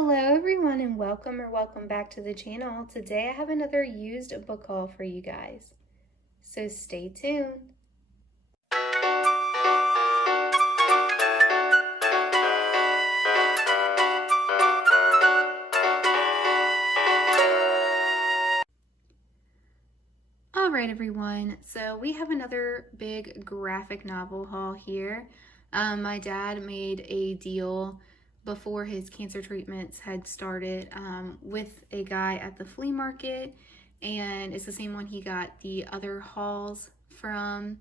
Hello everyone and welcome back to the channel. Today I have another used book haul for you guys. So stay tuned. Alright everyone, so we have another big graphic novel haul here. My dad made a deal before his cancer treatments had started with a guy at the flea market, and it's the same one he got the other hauls from.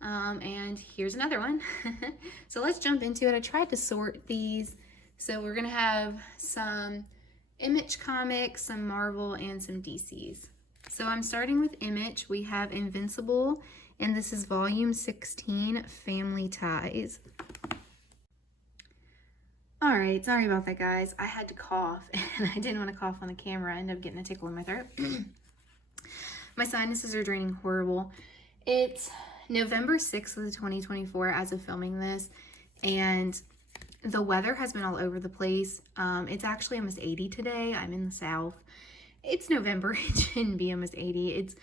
And here's another one. So let's jump into it. I tried to sort these. So we're gonna have some Image comics, some Marvel, and some DCs. So I'm starting with Image. We have Invincible, and this is volume 16, Family Ties. All right, sorry about that, guys. I had to cough, and I didn't want to cough on the camera. I ended up getting a tickle in my throat. My sinuses are draining horrible. It's November 6th of 2024 as of filming this, and the weather has been all over the place. It's actually almost 80 today. I'm in the South. It's November. It shouldn't be almost 80. It's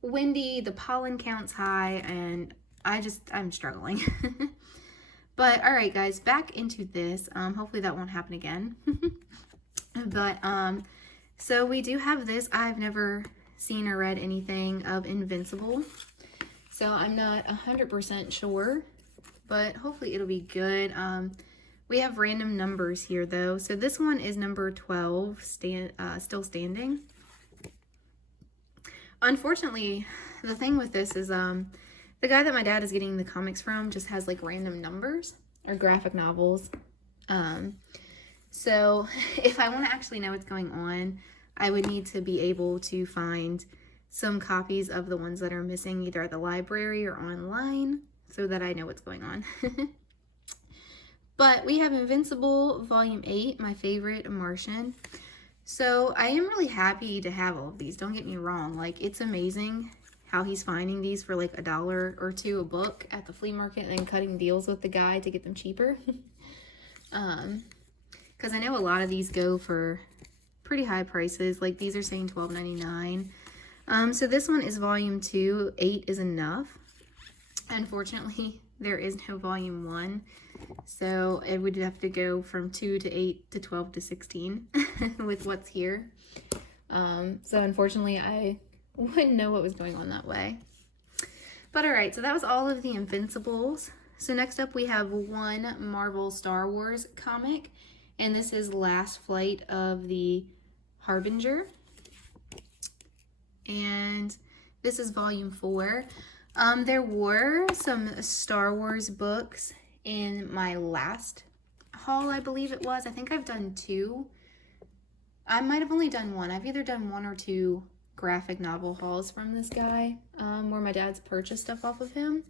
windy, the pollen count's high, and I'm struggling. But all right, guys, back into this. Hopefully that won't happen again. But so we do have this. I've never seen or read anything of Invincible, so I'm not 100% sure, but hopefully it'll be good. We have random numbers here though. So this one is number 12, still standing. Unfortunately, the thing with this is the guy that my dad is getting the comics from just has like random numbers or graphic novels. So if I want to actually know what's going on, I would need to be able to find some copies of the ones that are missing either at the library or online so that I know what's going on. But we have Invincible Volume 8, my favorite Martian. So I am really happy to have all of these. Don't get me wrong. Like, it's amazing how he's finding these for like $1 or $2 a book at the flea market and then cutting deals with the guy to get them cheaper. Because I know a lot of these go for pretty high prices. Like, these are saying $12.99. So this one is volume 2. 8 is enough. Unfortunately, there is no volume 1. So it would have to go from 2 to 8 to 12 to 16 with what's here. So unfortunately, I wouldn't know what was going on that way. But all right, so that was all of the Invincibles. So next up we have one Marvel Star Wars comic, and this is Last Flight of the Harbinger. And this is volume 4. There were some Star Wars books in my last haul, I believe it was. I think I've done 2. I might have only done 1. I've either done 1 or 2 graphic novel hauls from this guy, where my dad's purchased stuff off of him.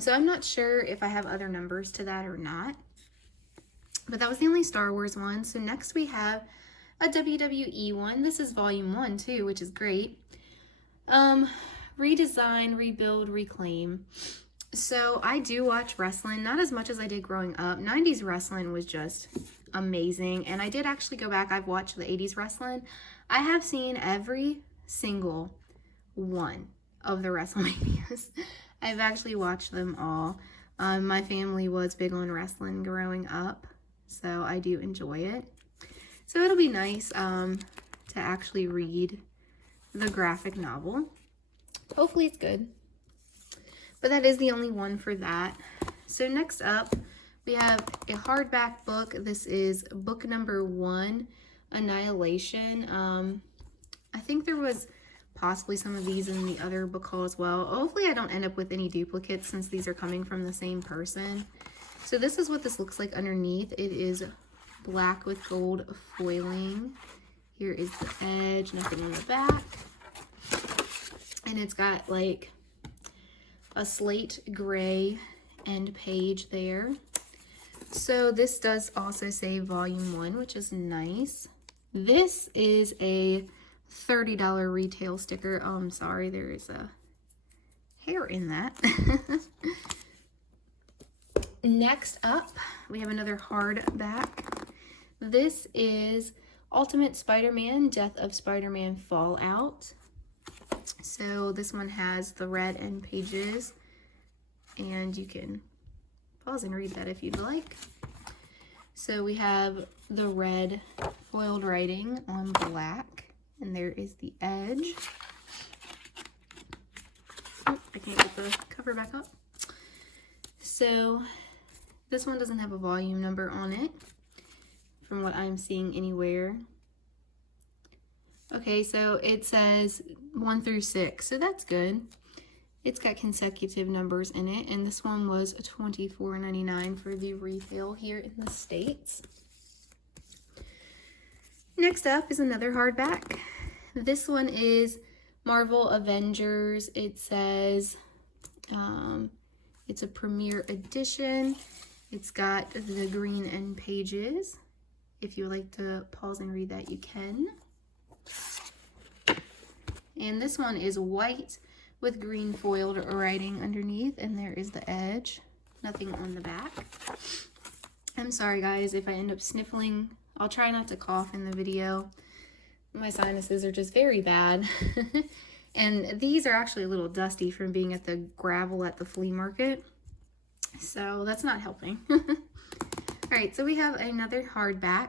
So I'm not sure if I have other numbers to that or not. But that was the only Star Wars one. So next we have a WWE one. This is volume 1 too, which is great. Redesign, rebuild, reclaim. So I do watch wrestling, not as much as I did growing up. 90s wrestling was just amazing. And I did actually go back. I've watched the 80s wrestling. I have seen every single one of the WrestleManias. I've actually watched them all. My family was big on wrestling growing up, so I do enjoy it. So it'll be nice to actually read the graphic novel. Hopefully it's good. But that is the only one for that. So next up, we have a hardback book. This is book number 1, Annihilation. I think there was possibly some of these in the other book haul as well. Hopefully I don't end up with any duplicates since these are coming from the same person. So this is what this looks like underneath. It is black with gold foiling. Here is the edge, nothing in the back. And it's got like a slate gray end page there. So this does also say volume 1, which is nice. This is a $30 retail sticker. Oh, I'm sorry, there is a hair in that. Next up, we have another hardback. This is Ultimate Spider-Man, Death of Spider-Man Fallout. So this one has the red end pages, and you can pause and read that if you'd like. So we have the red foiled writing on black, and there is the edge. Oh, I can't get the cover back up. So this one doesn't have a volume number on it, from what I'm seeing anywhere. Okay, so it says 1 through 6, so that's good. It's got consecutive numbers in it, and this one was $24.99 for the retail here in the States. Next up is another hardback. This one is Marvel Avengers. It says it's a premiere edition. It's got the green end pages. If you would like to pause and read that, you can. And this one is white with green foiled writing underneath, and there is the edge. Nothing on the back. I'm sorry guys if I end up sniffling. I'll try not to cough in the video. My sinuses are just very bad. And these are actually a little dusty from being at the gravel at the flea market. So that's not helping. Alright, so we have another hardback.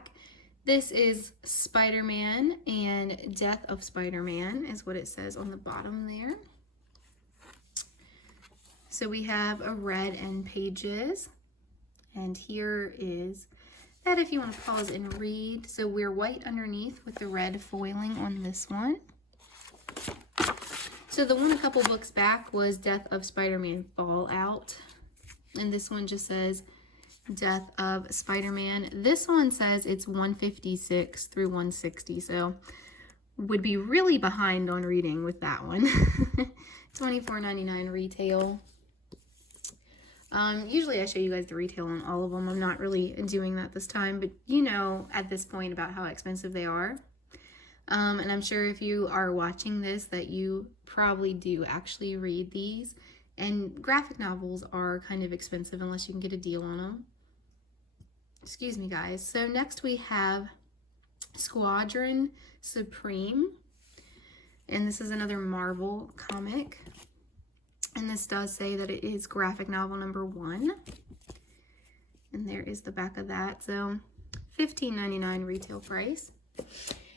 This is Spider-Man and Death of Spider-Man is what it says on the bottom there. So we have a red end pages, and here is that if you want to pause and read. So we're white underneath with the red foiling on this one. So the one a couple books back was Death of Spider-Man Fallout, and this one just says Death of Spider-Man. This one says it's 156 through 160, so would be really behind on reading with that one. $24.99 retail. Usually I show you guys the retail on all of them. I'm not really doing that this time, but you know at this point about how expensive they are. And I'm sure if you are watching this that you probably do actually read these. And graphic novels are kind of expensive unless you can get a deal on them. Excuse me, guys. So next we have Squadron Supreme. And this is another Marvel comic. And this does say that it is graphic novel number 1. And there is the back of that. So $15.99 retail price.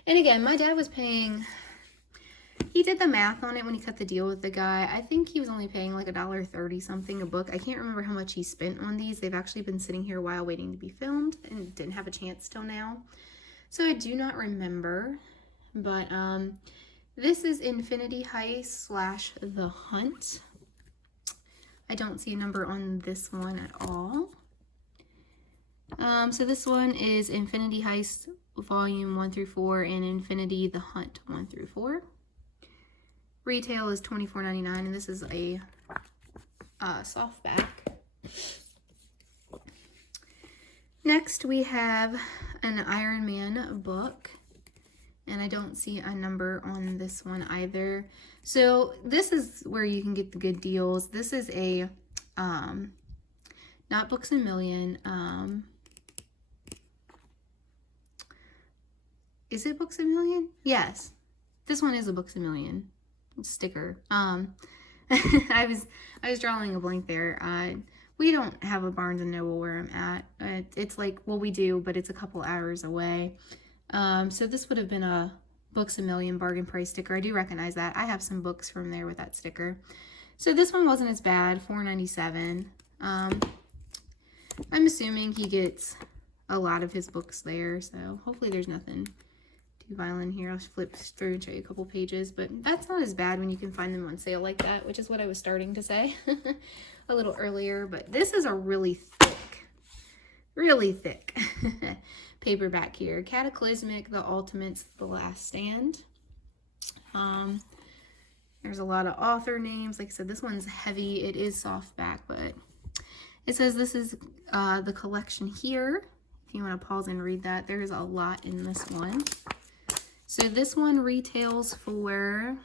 And again, my dad was paying, he did the math on it when he cut the deal with the guy. I think he was only paying like $1.30 something a book. I can't remember how much he spent on these. They've actually been sitting here a while waiting to be filmed and didn't have a chance till now. So I do not remember. But this is Infinity Heist / The Hunt. I don't see a number on this one at all. So this one is Infinity Heist Volume 1 through 4 and Infinity The Hunt 1 through 4. Retail is $24.99, and this is a softback. Next we have an Iron Man book, and I don't see a number on this one either. So this is where you can get the good deals. This is a not Books A Million. Is it Books A Million? Yes, this one is a Books A Million sticker. I was drawing a blank there. We don't have a Barnes and Noble where I'm at. It's like, well, we do, but it's a couple hours away. So this would have been a Books A Million bargain price sticker. I do recognize that. I have some books from there with that sticker. So this one wasn't as bad, $4.97. I'm assuming he gets a lot of his books there, so hopefully there's nothing too violent here. I'll flip through and show you a couple pages, but that's not as bad when you can find them on sale like that, which is what I was starting to say a little earlier. But this is a really thick paperback here. Cataclysmic, The Ultimates, The Last Stand. There's a lot of author names. Like I said, this one's heavy. It is softback, but it says this is the collection here. If you want to pause and read that, there's a lot in this one. So this one retails for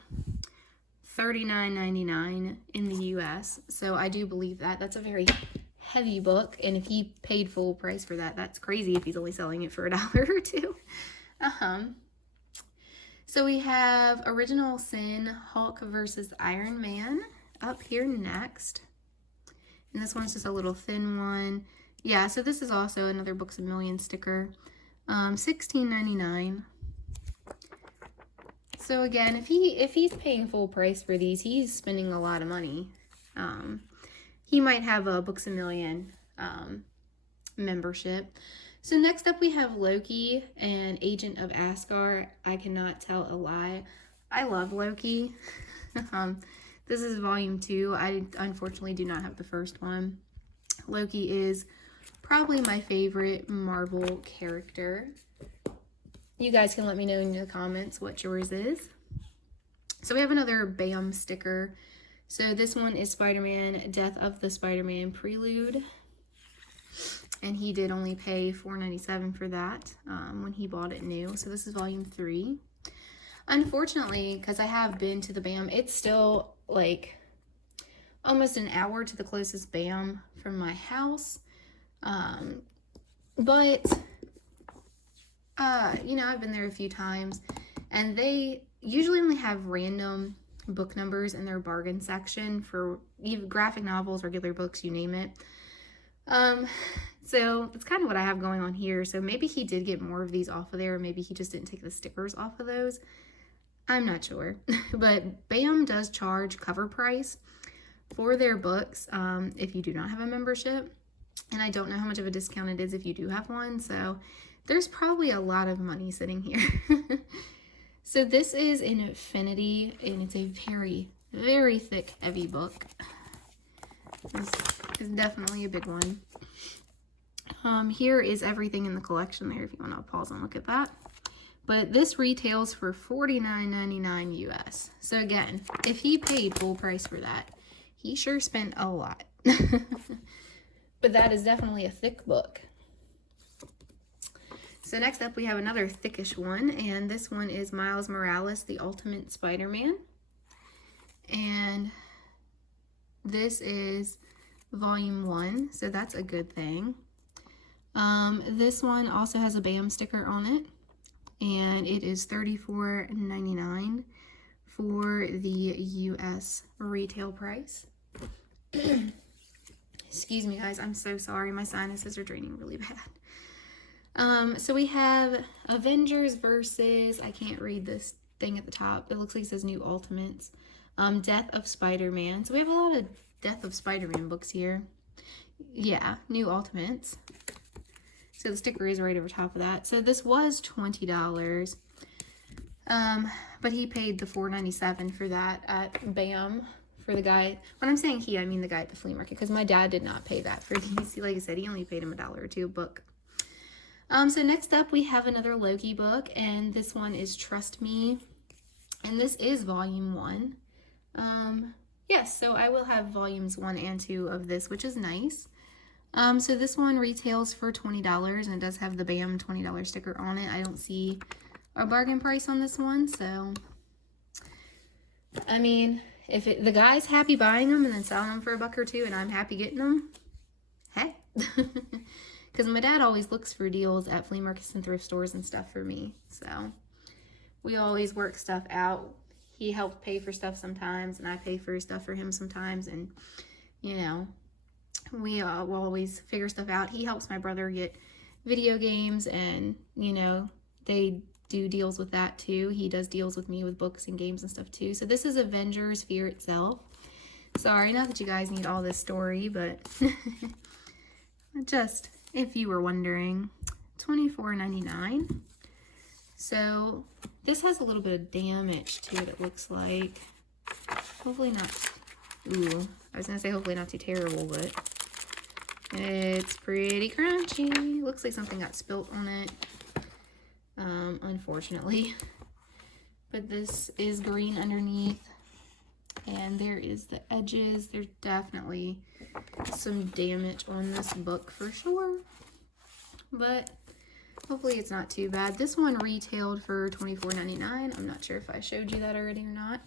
$39.99 in the US. So I do believe that. That's a very heavy book, and if he paid full price for that, that's crazy if he's only selling it for $1 or $2. So we have Original Sin, Hulk versus Iron Man up here next. And this one's just a little thin one. Yeah, so this is also another Books A Million sticker. $16.99. So again, if he's paying full price for these, he's spending a lot of money. He might have a Books A Million membership. So next up we have Loki and Agent of Asgard. I cannot tell a lie. I love Loki. This is volume 2. I unfortunately do not have the first one. Loki is probably my favorite Marvel character. You guys can let me know in the comments what yours is. So we have another BAM sticker. So this one is Spider-Man, Death of the Spider-Man Prelude. And he did only pay $4.97 for that when he bought it new. So this is volume 3. Unfortunately, because I have been to the BAM, it's still like almost an hour to the closest BAM from my house. You know, I've been there a few times, and they usually only have random book numbers in their bargain section for even graphic novels, regular books, you name it. So it's kind of what I have going on here. So maybe he did get more of these off of there, or maybe he just didn't take the stickers off of those. I'm not sure. But BAM does charge cover price for their books if you do not have a membership. And I don't know how much of a discount it is if you do have one. So there's probably a lot of money sitting here. So this is in Infinity, and it's a very, very thick, heavy book. This is definitely a big one. Here is everything in the collection there if you want to pause and look at that. But this retails for $49.99 US. So again, if he paid full price for that, he sure spent a lot. But that is definitely a thick book. So next up we have another thickish one, and this one is Miles Morales, The Ultimate Spider-Man. And this is volume 1, so that's a good thing. This one also has a BAM sticker on it, and it is $34.99 for the US retail price. Excuse me, guys, I'm so sorry. My sinuses are draining really bad. So we have Avengers versus, I can't read this thing at the top. It looks like it says New Ultimates. Death of Spider-Man. So we have a lot of Death of Spider-Man books here. Yeah, New Ultimates. So the sticker is right over top of that. So this was $20. But he paid the $4.97 for that at BAM. For the guy, when I'm saying he, I mean the guy at the flea market, because my dad did not pay that for these. Like I said, he only paid him $1 or $2 a book. So next up we have another Loki book, and this one is Trust Me, and this is volume 1. Yes, so I will have volumes 1 and 2 of this, which is nice. So this one retails for $20, and it does have the BAM $20 sticker on it. I don't see a bargain price on this one, so I mean, if the guy's happy buying them and then selling them for $1 or $2 and I'm happy getting them, hey. Because my dad always looks for deals at flea markets and thrift stores and stuff for me. So we always work stuff out. He helps pay for stuff sometimes, and I pay for stuff for him sometimes. And, you know, we will always figure stuff out. He helps my brother get video games, and, you know, they do deals with that too. He does deals with me with books and games and stuff too. So this is Avengers Fear Itself. Sorry, not that you guys need all this story, but just if you were wondering, $24.99. So this has a little bit of damage to it looks like. Hopefully not, ooh, I was gonna say hopefully not too terrible, but it's pretty crunchy. Looks like something got spilt on it. Unfortunately, but this is green underneath, and there is the edges. There's definitely some damage on this book for sure, but hopefully it's not too bad. This one retailed for $24.99. I'm not sure if I showed you that already or not,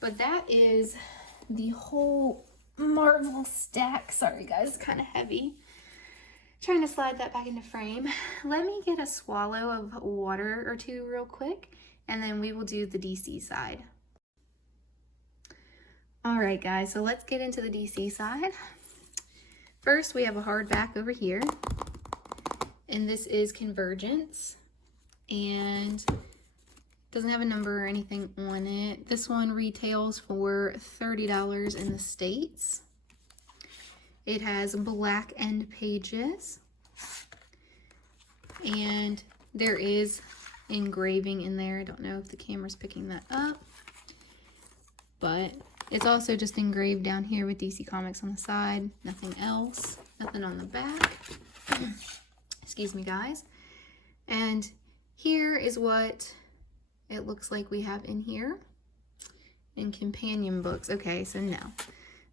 but that is the whole Marvel stack. Sorry guys, it's kind of heavy. Trying to slide that back into frame. Let me get a swallow of water or two real quick, and then we will do the DC side. All right guys, so let's get into the DC side. First, we have a hardback over here, and this is Convergence, and it doesn't have a number or anything on it. This one retails for $30 in the States. It has black end pages, and there is engraving in there. I don't know if the camera's picking that up, but it's also just engraved down here with DC Comics on the side. Nothing else. Nothing on the back. Excuse me, guys. And here is what it looks like we have in here. In companion books. Okay, so no.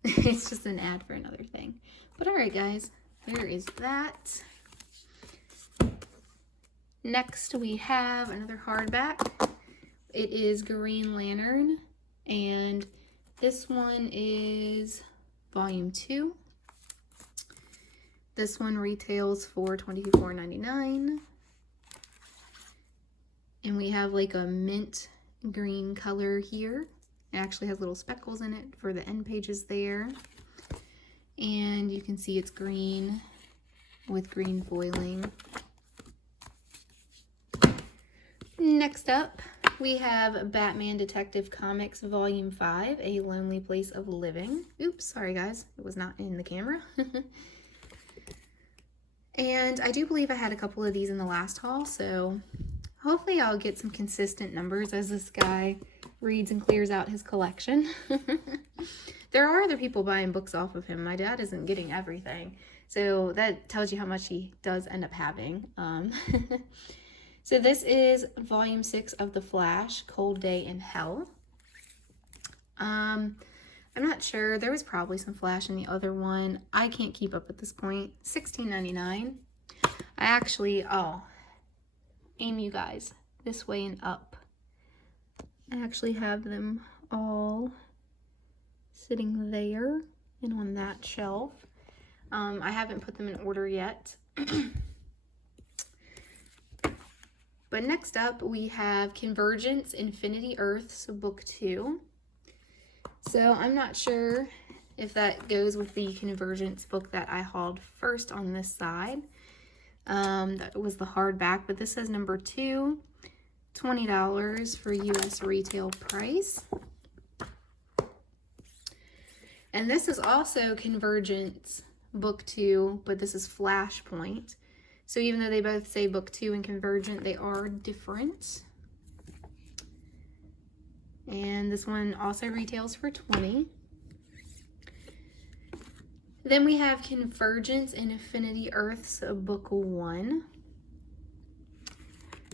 It's just an ad for another thing. But alright, guys. There is that. Next, we have another hardback. It is Green Lantern. And this one is volume 2. This one retails for $24.99. And we have like a mint green color here. It actually has little speckles in it for the end pages there. And you can see it's green with green foiling. Next up, we have Batman Detective Comics Volume 5, A Lonely Place of Living. Oops, sorry guys, it was not in the camera. And I do believe I had a couple of these in the last haul, so hopefully I'll get some consistent numbers as this guy reads and clears out his collection. There are other people buying books off of him. My dad isn't getting everything, so that tells you how much he does end up having. So this is volume 6 of The Flash, Cold Day in Hell. I'm not sure. There was probably some Flash in the other one. I can't keep up at this point. $16.99. I actually, aim you guys this way and up. I actually have them all sitting there and on that shelf. I haven't put them in order yet. But next up, we have Convergence Infinity Earths, book 2. So I'm not sure if that goes with the Convergence book that I hauled first on this side. That was the hardback, but this says number 2, $20 for US retail price. And this is also Convergence book 2, but this is Flashpoint. So even though they both say book 2 and Convergent, they are different. And this one also retails for $20. Then we have Convergence and Infinity Earths, book 1.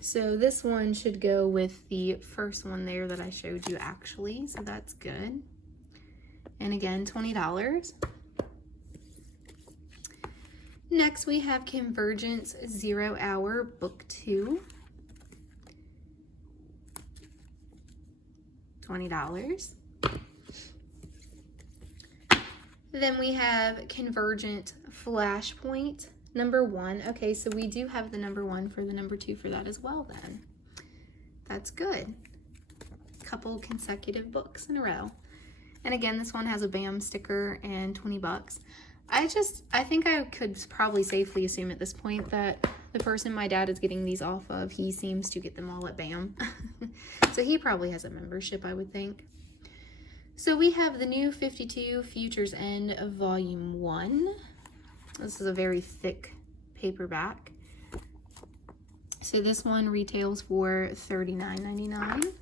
So this one should go with the first one there that I showed you actually, so that's good. And again, $20. Next, we have Convergence 0 Hour, book 2. $20. Then we have Convergent Flashpoint, number 1. Okay, so we do have the number 1 for the number 2 for that as well then. That's good. Couple consecutive books in a row. And again, this one has a BAM sticker and $20. I think I could probably safely assume at this point that the person my dad is getting these off of, he seems to get them all at BAM. So he probably has a membership, I would think. So we have the New 52 Futures End of Volume 1. This is a very thick paperback. So this one retails for $39.99.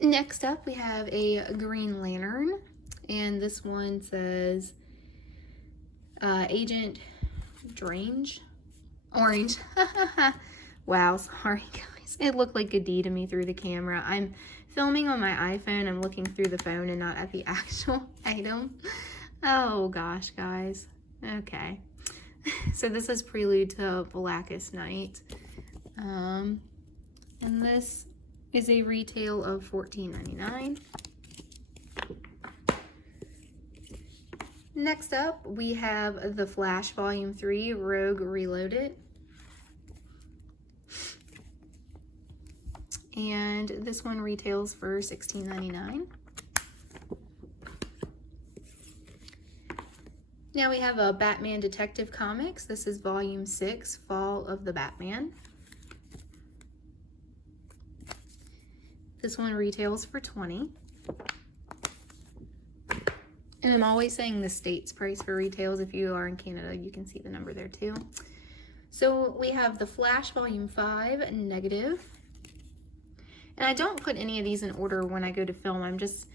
Next up, we have a Green Lantern, and this one says Agent Orange. Wow, sorry guys. It looked like a D to me through the camera. I'm filming on my iPhone. I'm looking through the phone and not at the actual item. Oh gosh, guys. Okay. So this is Prelude to Blackest Night. And this is a retail of $14.99. Next up, we have The Flash Volume 3, Rogue Reloaded. And this one retails for $16.99. Now we have a Batman Detective Comics. This is Volume 6, Fall of the Batman. This one retails for $20. And I'm always saying the States price for retails. If you are in Canada, you can see the number there too. So we have The Flash Volume 5, Negative. And I don't put any of these in order when I go to film. I'm just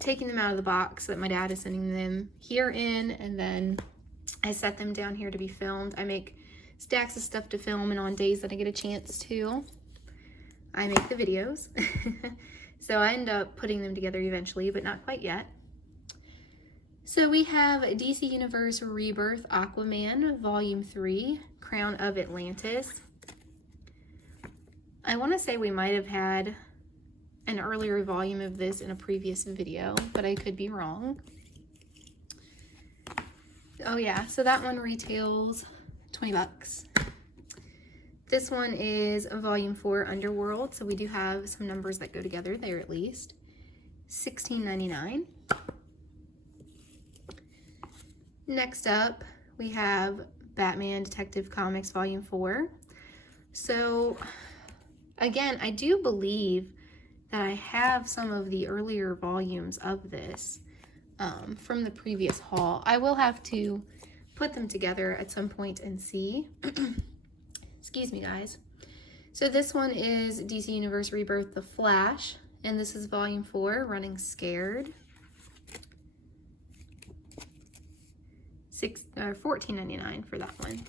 taking them out of the box that my dad is sending them here in, and then I set them down here to be filmed. I make stacks of stuff to film, and on days that I get a chance to, I make the videos. So I end up putting them together eventually, but not quite yet. So we have DC Universe Rebirth Aquaman Volume 3, Crown of Atlantis. I want to say we might have had an earlier volume of this in a previous video, but I could be wrong. Oh yeah, so that one retails $20. This one is Volume 4, Underworld, so we do have some numbers that go together there at least. $16.99. Next up, we have Batman Detective Comics Volume 4. So, again, I do believe that I have some of the earlier volumes of this from the previous haul. I will have to put them together at some point and see. Excuse me, guys. So this one is DC Universe Rebirth The Flash, and this is Volume 4, Running Scared. $14.99 for that one.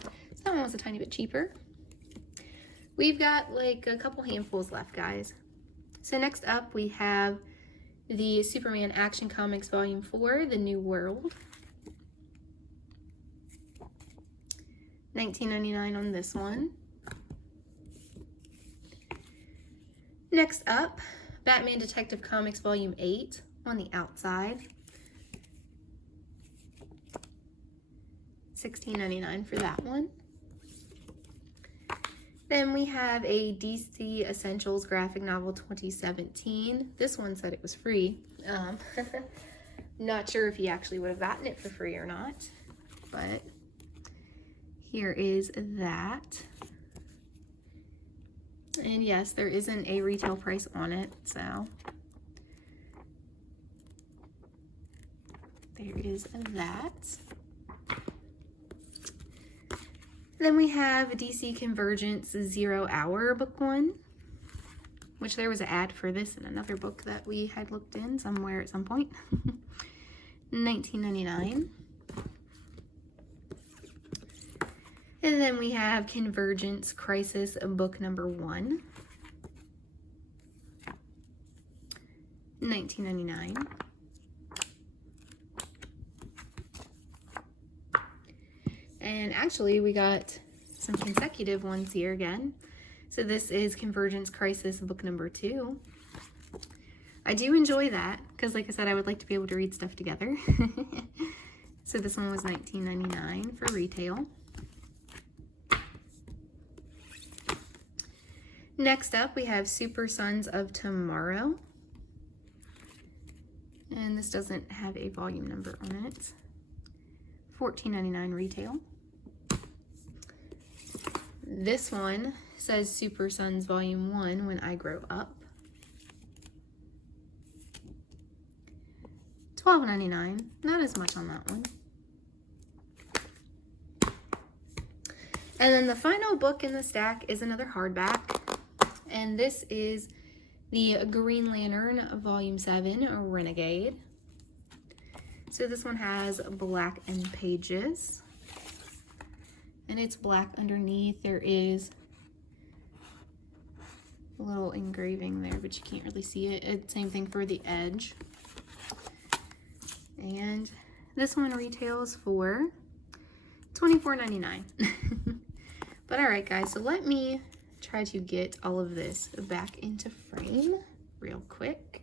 So that one was a tiny bit cheaper. We've got like a couple handfuls left, guys. So next up we have the Superman Action Comics Volume 4, The New World. $19.99 on this one. Next up, Batman Detective Comics Volume 8 on the outside. $16.99 for that one. Then we have a DC Essentials Graphic Novel 2017. This one said it was free. Not sure if he actually would have gotten it for free or not, but here is that. And yes, there isn't a retail price on it, so there is that. Then we have DC Convergence 0 Hour Book 1, which there was an ad for this in another book that we had looked in somewhere at some point. $19.99. And then we have Convergence Crisis Book Number 1. $19.99. And actually, we got some consecutive ones here again. So this is Convergence Crisis Book Number 2. I do enjoy that, because like I said, I would like to be able to read stuff together. So this one was $19.99 for retail. Next up, we have Super Sons of Tomorrow. And this doesn't have a volume number on it. $14.99 retail. This one says Super Sons Volume 1, When I Grow Up. $12.99. Not as much on that one. And then the final book in the stack is another hardback. And this is the Green Lantern Volume 7, Renegade. So this one has black end pages. And it's black underneath. There is a little engraving there, but you can't really see it. Same thing for the edge. And this one retails for $24.99. But all right, guys, so let me try try to get all of this back into frame real quick.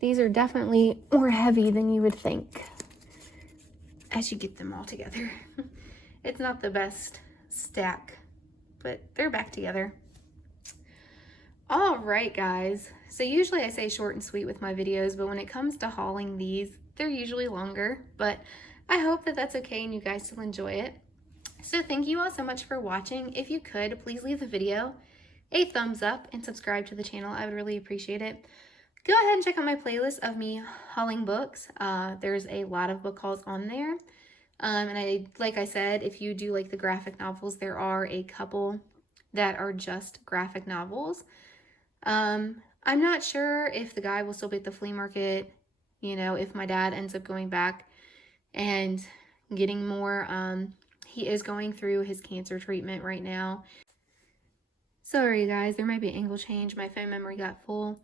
These are definitely more heavy than you would think as you get them all together. It's not the best stack, but they're back together. All right, guys. So usually I say short and sweet with my videos, but when it comes to hauling these, they're usually longer, but I hope that that's okay and you guys still enjoy it. So thank you all so much for watching. If you could, please leave the video a thumbs up and subscribe to the channel. I would really appreciate it. Go ahead and check out my playlist of me hauling books. There's a lot of book hauls on there. And like I said, if you do like the graphic novels, there are a couple that are just graphic novels. I'm not sure if the guy will still be at the flea market, you know, if my dad ends up going back and getting more. He is going through his cancer treatment right now. Sorry guys, there might be an angle change. My phone memory got full.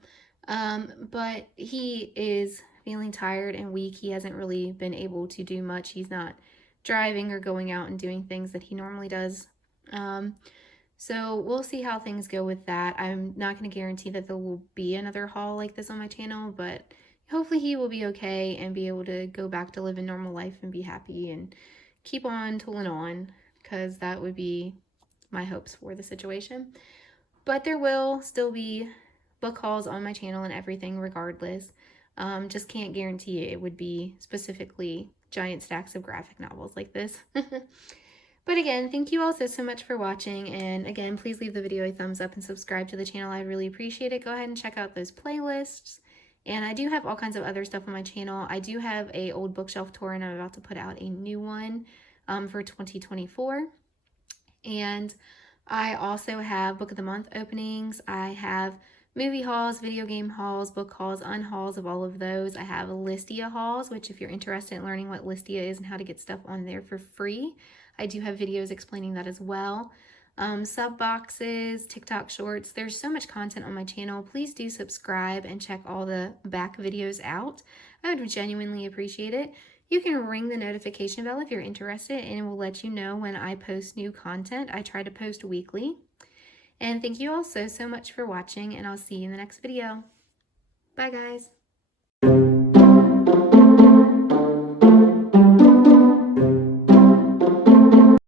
But he is feeling tired and weak. He hasn't really been able to do much. He's not driving or going out and doing things that he normally does. So we'll see how things go with that. I'm not going to guarantee that there will be another haul like this on my channel, but hopefully he will be okay and be able to go back to living normal life and be happy and keep on tooling on, because that would be my hopes for the situation. But there will still be book hauls on my channel and everything regardless. Just can't guarantee it would be specifically giant stacks of graphic novels like this. But again, thank you all so much for watching, and again, please leave the video a thumbs up and subscribe to the channel. I really appreciate it. Go ahead and check out those playlists, and I do have all kinds of other stuff on my channel. I do have a old bookshelf tour, and I'm about to put out a new one for 2024, and I also have book of the month openings. I have movie hauls, video game hauls, book hauls, unhauls of all of those. I have Listia hauls, which if you're interested in learning what Listia is and how to get stuff on there for free, I do have videos explaining that as well. Sub boxes, TikTok shorts. There's so much content on my channel. Please do subscribe and check all the back videos out. I would genuinely appreciate it. You can ring the notification bell if you're interested, and it will let you know when I post new content. I try to post weekly. And thank you all so much for watching, and I'll see you in the next video. Bye, guys.